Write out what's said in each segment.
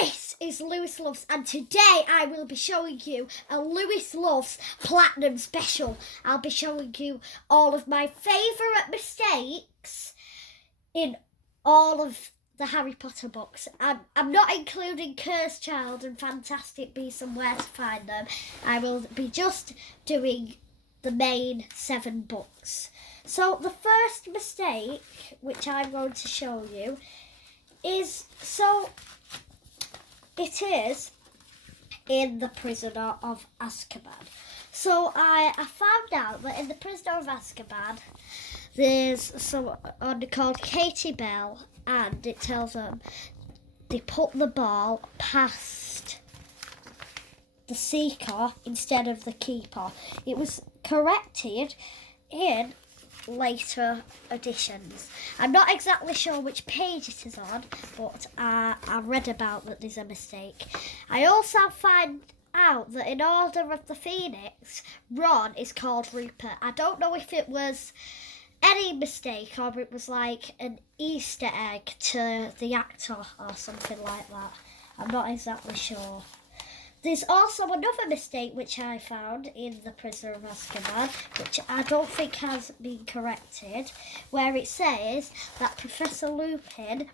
This is Lewis Loves, and today I will be showing you a Lewis Loves Platinum Special. I'll be showing you all of my favourite mistakes in all of the Harry Potter books. I'm not including Cursed Child and Fantastic Beasts and Where to Find Them. I will be just doing the main 7 books. So the first mistake, which I'm going to show you, is it is in The Prisoner of Azkaban. So I found out that in The Prisoner of Azkaban, there's someone called Katie Bell, and it tells them they put the ball past the seeker instead of the keeper. It was corrected in later editions. I'm not exactly sure which page it is on, but I read about that there's a mistake. I also find out that in Order of the Phoenix, Ron is called Rupert. I don't know if it was any mistake or it was like an Easter egg to the actor or something like that. I'm not exactly sure. There's also another mistake which I found in The Prisoner of Azkaban, which I don't think has been corrected, where it says that Professor Lupin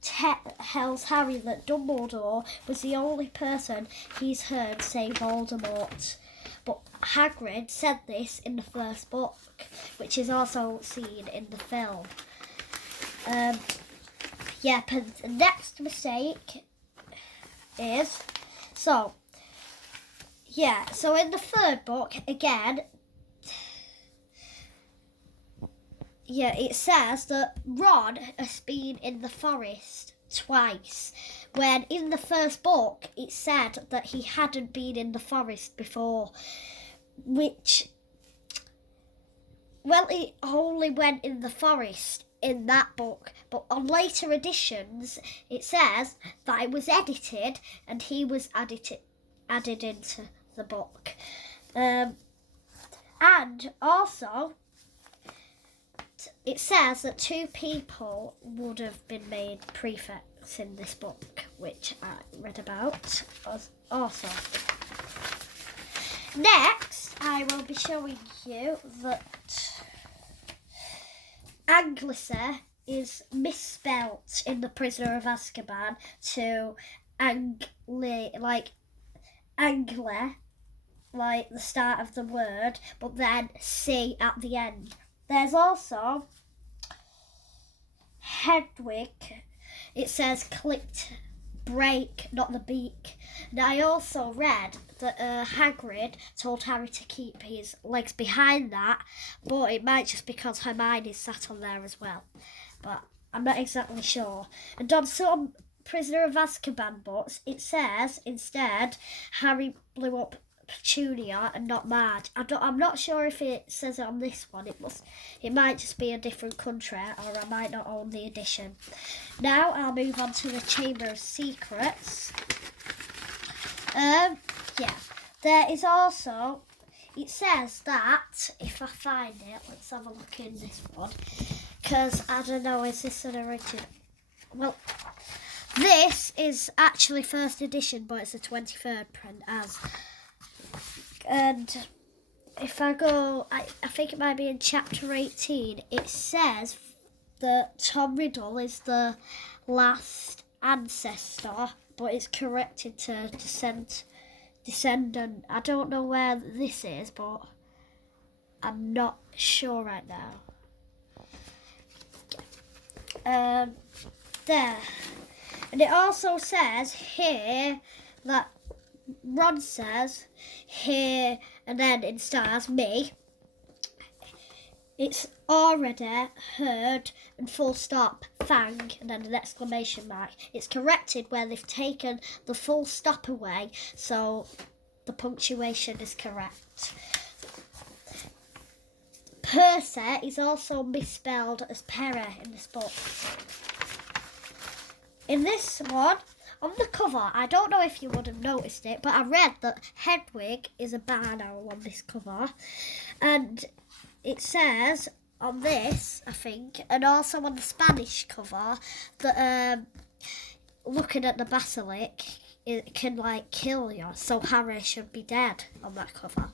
tells Harry that Dumbledore was the only person he's heard say Voldemort. But Hagrid said this in the first book, which is also seen in the film. And the next mistake is... So in the third book, again, it says that Ron has been in the forest twice, when in the first book it said that he hadn't been in the forest before, he only went in the forest in that book, but on later editions it says that it was edited and he was added into the book. And also it says that 2 people would have been made prefects in this book, which I read about also. Next, I will be showing you that Anglicer is misspelt in The Prisoner of Azkaban to Angler, like the start of the word, but then C at the end. There's also Hedwig. It says clicked break, not the beak. And I also read that Hagrid told Harry to keep his legs behind that, but it might just because Hermione's sat on there as well. But I'm not exactly sure. And on some Prisoner of Azkaban books, it says instead Harry blew up Petunia and not Marge. I'm not sure if it says it on this one. It might just be a different country, or I might not own the edition. Now I'll move on to the Chamber of Secrets. There is also, it says that, if I find it, let's have a look in this one, because I don't know, is this an original? Well, this is actually first edition, but it's a 23rd print and if I go, I think it might be in chapter 18, it says that Tom Riddle is the last ancestor, but it's corrected to descendant. I don't know where this is, but I'm not sure right now. There. And it also says here that Ron says here, and then in stars, me, it's already heard and full stop, fang, and then an exclamation mark. It's corrected where they've taken the full stop away, so the punctuation is correct. Percy is also misspelled as Perry in this book. In this one, on the cover, I don't know if you would have noticed it, but I read that Hedwig is a barn owl on this cover. And it says on this, I think, and also on the Spanish cover, that looking at the basilisk, it can like kill you. So Harry should be dead on that cover.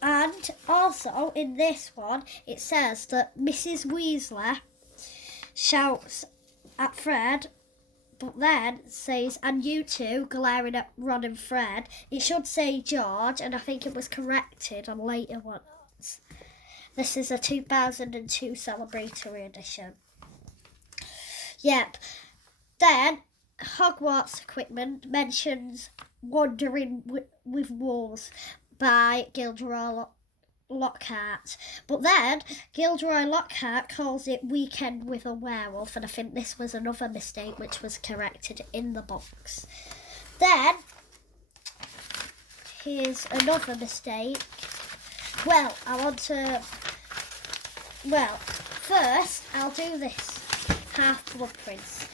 And also in this one, it says that Mrs. Weasley shouts at Fred, but then says, and you two, glaring at Ron and Fred. It should say George, and I think it was corrected on later ones. This is a 2002 celebratory edition. Yep. Then, Hogwarts Equipment mentions Wandering with Wolves by Gilderoy Lockhart. But then, Gilderoy Lockhart calls it Weekend with a Werewolf, and I think this was another mistake which was corrected in the books. Then, here's another mistake. Well, first, I'll do this Half-Blood Prince.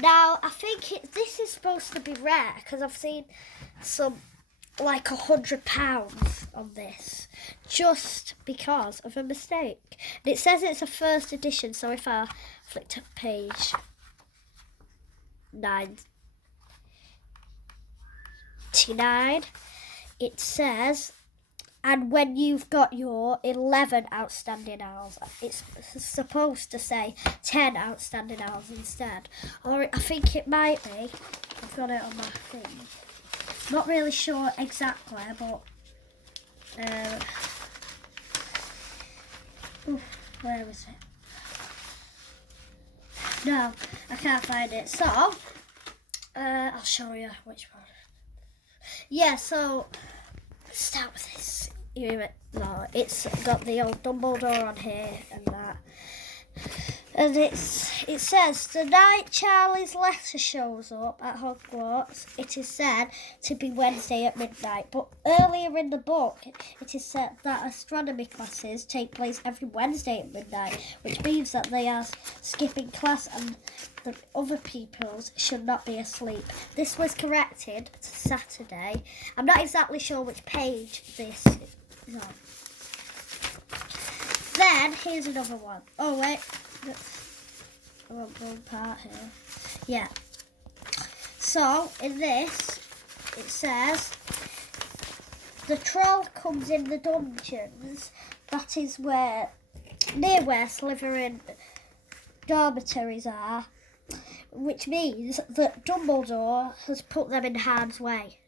Now, I think this is supposed to be rare, because I've seen some, like £100 on this, just because of a mistake. And it says it's a first edition, so if I flick to page 99, it says, and when you've got your 11 outstanding owls, it's supposed to say 10 outstanding owls instead. Or I think it might be, I've got it on my thing. Not really sure exactly, but where is it? No, I can't find it. So, I'll show you which one. Yeah, so let's start with this. No, it's got the old Dumbledore on here and that. And it says, the night Charlie's letter shows up at Hogwarts, it is said to be Wednesday at midnight. But earlier in the book, it is said that astronomy classes take place every Wednesday at midnight, which means that they are skipping class and the other pupils should not be asleep. This was corrected to Saturday. I'm not exactly sure which page this is on. Then, here's another one. Oh, wait. I want one part here. Yeah. So, in this, it says, the troll comes in the dungeons. That is near where Slytherin dormitories are, which means that Dumbledore has put them in harm's way.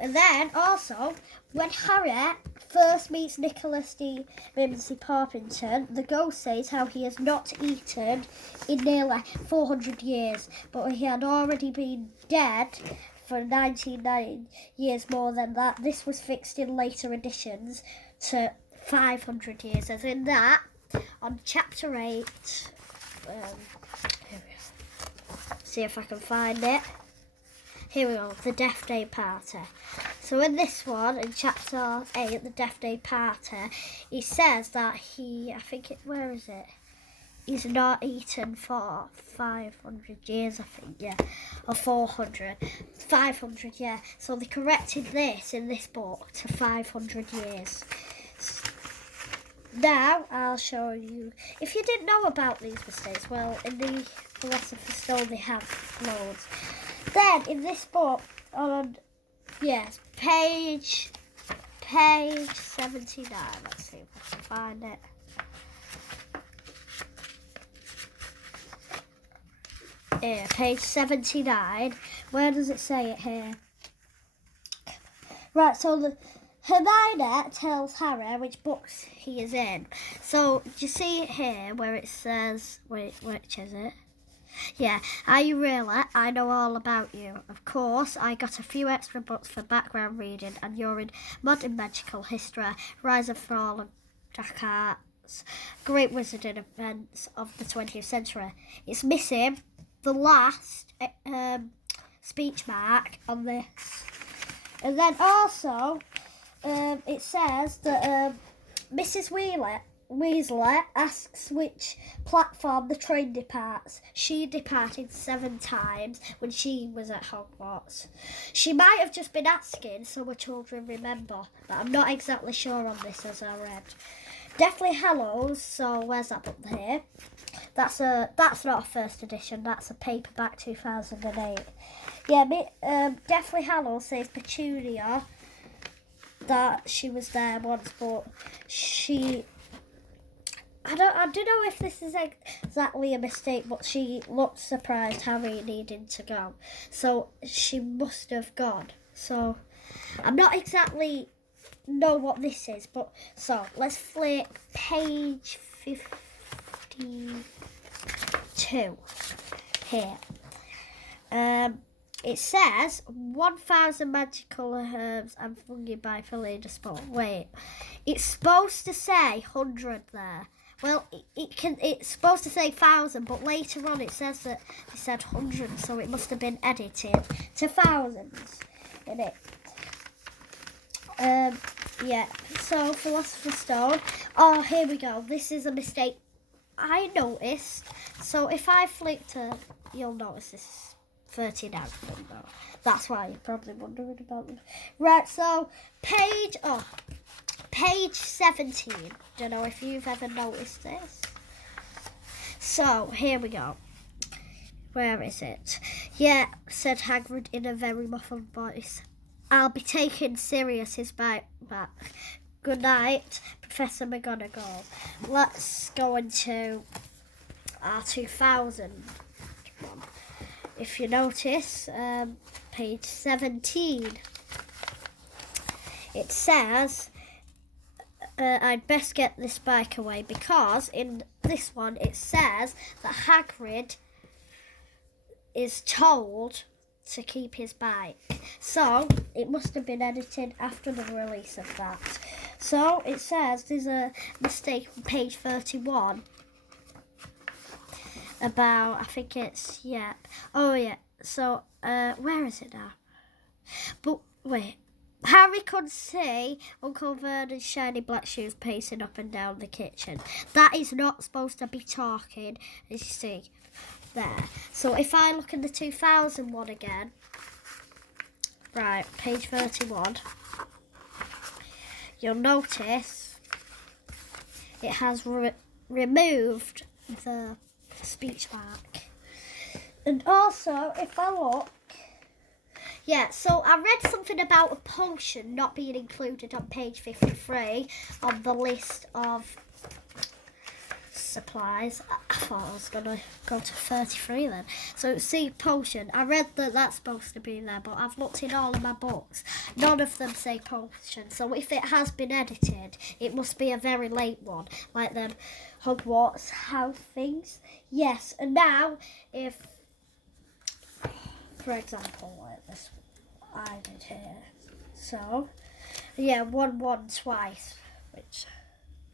And then, also, when Harry first meets Nicholas D. Mimsy Porpington, the ghost says how he has not eaten in nearly 400 years, but he had already been dead for 99 years more than that. This was fixed in later editions to 500 years, as in that, on chapter 8, here we go. See if I can find it. Here we go, the Death Day Party. So in this one, in chapter 8, the Death Day Party, he says that where is it? He's not eaten for 500 years, I think, yeah. Or 400. 500, yeah. So they corrected this in this book to 500 years. Now, I'll show you. If you didn't know about these mistakes, well, in the Philosopher Stone they have loads. Then, in this book, page 79. Let's see if I can find it. Here, page 79. Where does it say it here? Right, so Hermione tells Harry which books he is in. So, do you see it here where it says, which is it? Yeah, are you really? I know all about you. Of course, I got a few extra books for background reading, and you're in Modern Magical History, Rise and Fall of Dark Arts, Great Wizarding Events of the 20th Century. It's missing the last speech mark on this. And then also, it says that Mrs. Weasley asks which platform the train departs. She departed 7 times when she was at Hogwarts. She might have just been asking so her children remember, but I'm not exactly sure on this as I read. Definitely Hallows. So where's that book here? That's not a first edition. That's a paperback 2008. Yeah, Deathly Hallows says Petunia that she was there once, but I don't know if this is exactly a mistake, but she looked surprised Harry needed to go, so she must have gone. So I'm not exactly know what this is, but so let's flip page 52 here. It says 1,000 magical herbs and fungi by Philospher. Wait, it's supposed to say 100 there. Well, it's supposed to say 1,000, but later on it says that it said 100, so it must have been edited to thousands in it. Yeah, so Philosopher's Stone. Oh, here we go. This is a mistake I noticed. So if I flick to, you'll notice this is 39. That's why you're probably wondering about them. Right, so page 17. Don't know if you've ever noticed this. So here we go. Where is it? Yeah, said Hagrid in a very muffled voice. I'll be taking Sirius's bite back. Good night, Professor McGonagall. Let's go into our 2000 one. If you notice, page 17, it says, I'd best get this bike away, because in this one it says that Hagrid is told to keep his bike. So it must have been edited after the release of that. So it says there's a mistake on page 31 about, I think it's, yeah. Oh yeah, so where is it now? But wait, Harry could see Uncle Vernon's shiny black shoes pacing up and down the kitchen. That is not supposed to be talking, as you see there. So if I look in the 2001 again, right, page 31, you'll notice it has removed the speech mark. And also, if I look, yeah, so I read something about a potion not being included on page 53 on the list of supplies. I thought I was going to go to 33 then. So see, potion. I read that that's supposed to be there, but I've looked in all of my books. None of them say potion. So if it has been edited, it must be a very late one, like them Hogwarts house things. Yes, and now if, for example, like this I did here. So, yeah, 1 twice, which,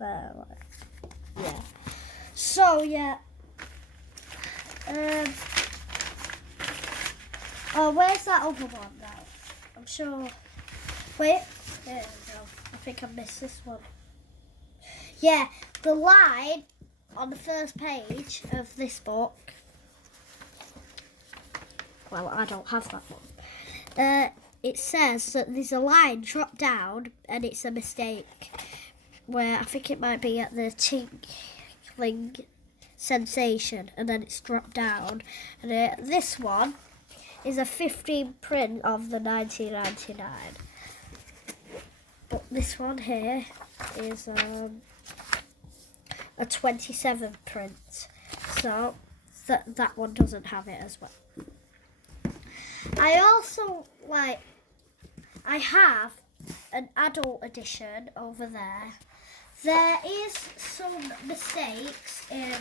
yeah. So, yeah. Oh, where's that other one now? I'm sure. Wait, there we go. I think I missed this one. Yeah, the line on the first page of this book. Well, I don't have that one. It says that there's a line dropped down, and it's a mistake. Where I think it might be at the tinkling sensation, and then it's dropped down. And this one is a 15 print of the 1999. But this one here is a 27 print. So that one doesn't have it as well. I also I have an adult edition over there. There is some mistakes in.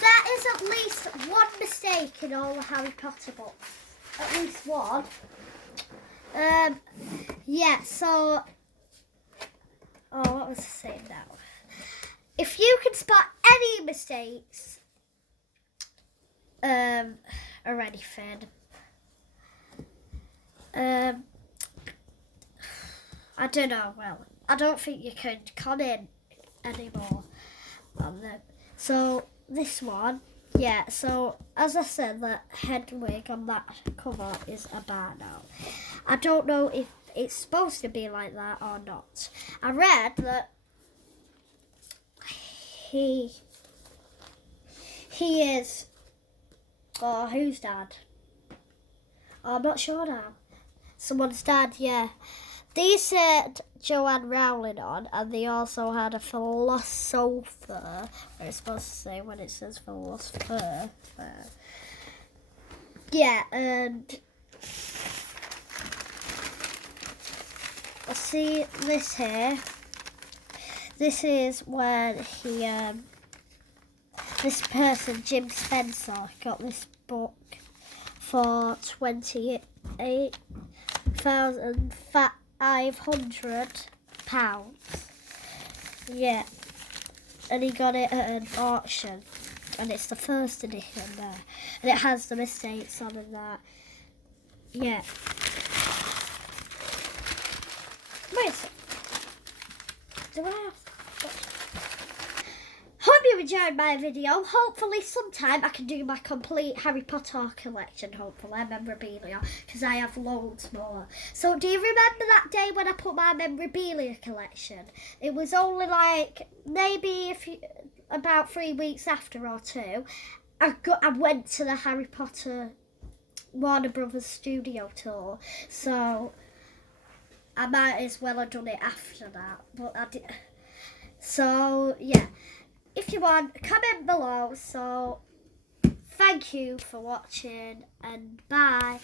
There is at least one mistake in all the Harry Potter books. At least one. Yeah, so. Oh, what was I saying now? If you can spot any mistakes, or anything, I don't know, well, I don't think you can comment anymore on them. So, this one, yeah, so, as I said, the Hedwig on that cover is a bar now. I don't know if it's supposed to be like that or not. I read that he is. Oh, whose dad? Oh, I'm not sure now. Someone's dad, yeah. These had Joanne Rowling on, and they also had a Philosopher. It's supposed to say when it says Philosopher. Yeah, and I see this here. This is when he, this person, Jim Spencer, got this book for £28,500. Yeah, and he got it at an auction, and it's the first edition there, and it has the mistakes on and that. Yeah. Wait a sec. Do I have? Hope you enjoyed my video. Hopefully sometime I can do my complete Harry Potter collection, hopefully, memorabilia, because I have loads more. So do you remember that day when I put my memorabilia collection? It was only like maybe about 3 weeks after or two, I went to the Harry Potter Warner Brothers studio tour, so I might as well have done it after that, but I did. So yeah. If you want, comment below. So, thank you for watching and bye.